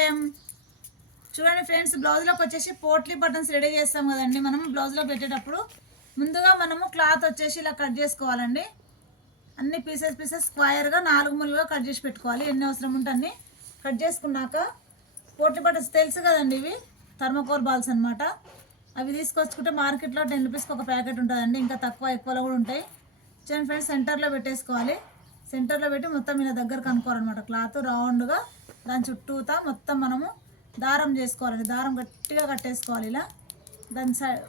శుభోదయం చూడండి ఫ్రెండ్స్ బ్లౌజ్లోకి వచ్చేసి పోట్లీ బటన్స్ రెడీ చేస్తాం కదండి. మనం బ్లౌజ్లో పెట్టేటప్పుడు ముందుగా మనము క్లాత్ వచ్చేసి ఇలా కట్ చేసుకోవాలండి. అన్ని పీసెస్ పీసెస్ స్క్వైర్గా నాలుగు ముళ్ళుగా కట్ చేసి పెట్టుకోవాలి. ఎన్ని అవసరం ఉంటే అన్ని కట్ చేసుకున్నాక పోట్లీ బటన్స్ తెలుసు కదండి ఇవి థర్మకోల్ బాల్స్ అనమాట అవి తీసుకొచ్చుకుంటే మార్కెట్లో టెన్ రూపీస్కి ఒక ప్యాకెట్ ఉంటుందండి. ఇంకా తక్కువ ఎక్కువలో కూడా ఉంటాయి. చూడండి ఫ్రెండ్స్ సెంటర్లో పెట్టేసుకోవాలి. సెంటర్లో పెట్టి మొత్తం ఇలా దగ్గర కనుక్కోవాలన్నమాట. క్లాత్ రౌండ్గా దాని చుట్టూతా మొత్తం మనము దారం చేసుకోవాలండి దారం గట్టిగా కట్టేసుకోవాలి ఇలా. దాని సైడ్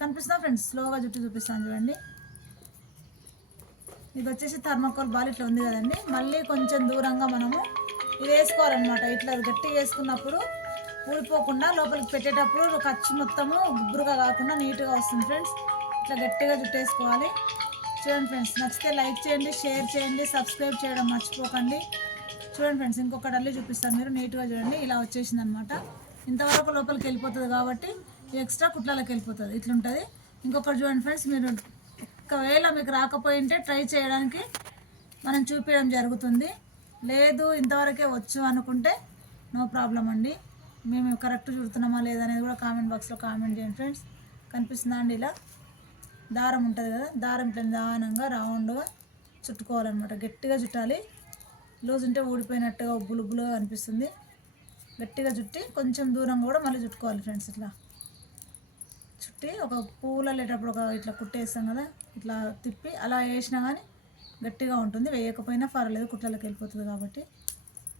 కనిపిస్తుందా ఫ్రెండ్స్? స్లోగా చుట్టూ చూపిస్తాను చూడండి. ఇది వచ్చేసి థర్మకోల్ బాల్ ఇట్లా ఉంది కదండి. మళ్ళీ కొంచెం దూరంగా మనము ఇది వేసుకోవాలన్నమాట. ఇట్లా గట్టిగా వేసుకున్నప్పుడు ఊడిపోకుండా లోపలికి పెట్టేటప్పుడు ఖర్చు మొత్తము గుబ్బురుగా కాకుండా నీట్గా వస్తుంది ఫ్రెండ్స్. ఇట్లా గట్టిగా చుట్టేసుకోవాలి చూడండి ఫ్రెండ్స్ నచ్చితే లైక్ చేయండి షేర్ చేయండి సబ్స్క్రైబ్ చేయడం మర్చిపోకండి. చూడండి ఫ్రెండ్స్ ఇంకొకటి డల్లి చూపిస్తాను మీరు నీట్గా చూడండి ఇలా వచ్చేసింది అనమాట ఇంతవరకు లోపలికి వెళ్ళిపోతుంది కాబట్టి ఎక్స్ట్రా కుట్లలోకి వెళ్ళిపోతుంది ఇట్లుంటుంది. ఇంకొకటి చూడండి ఫ్రెండ్స్ మీరు ఒకవేళ మీకు రాకపోయింటే ట్రై చేయడానికి మనం చూపించడం జరుగుతుంది. లేదు ఇంతవరకే వచ్చు అనుకుంటే నో ప్రాబ్లం అండి. మేము కరెక్ట్ చూడుతున్నామా లేదనేది కూడా కామెంట్ బాక్స్లో కామెంట్ చేయండి ఫ్రెండ్స్. కనిపిస్తుందా అండి ఇలా? దారం ఉంటుంది కదా దారం ఇట్లా నిదానంగా రౌండ్గా చుట్టుకోవాలన్నమాట. గట్టిగా చుట్టాలి. లూజ్ ఉంటే ఊడిపోయినట్టుగా ఉబ్బులు ఉబ్బులుగా అనిపిస్తుంది. గట్టిగా చుట్టి కొంచెం దూరం కూడా మళ్ళీ చుట్టుకోవాలి ఫ్రెండ్స్ ఇట్లా. చుట్టి ఒక పూలు వెళ్ళేటప్పుడు ఒక ఇట్లా కుట్టేస్తాం కదా ఇట్లా తిప్పి అలా వేసినా కానీ గట్టిగా ఉంటుంది. వేయకపోయినా పర్వాలేదు కుట్లలోకి వెళ్ళిపోతుంది కాబట్టి.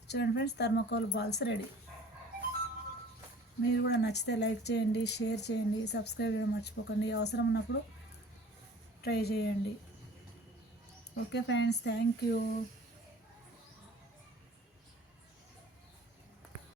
చూడండి ఫ్రెండ్స్ థర్మకోల్ బాల్స్ రెడీ. మీరు కూడా నచ్చితే లైక్ చేయండి షేర్ చేయండి సబ్స్క్రైబ్ చేయడం మర్చిపోకండి. అవసరం ఉన్నప్పుడు ట్రై చేయండి. Okay friends thank you.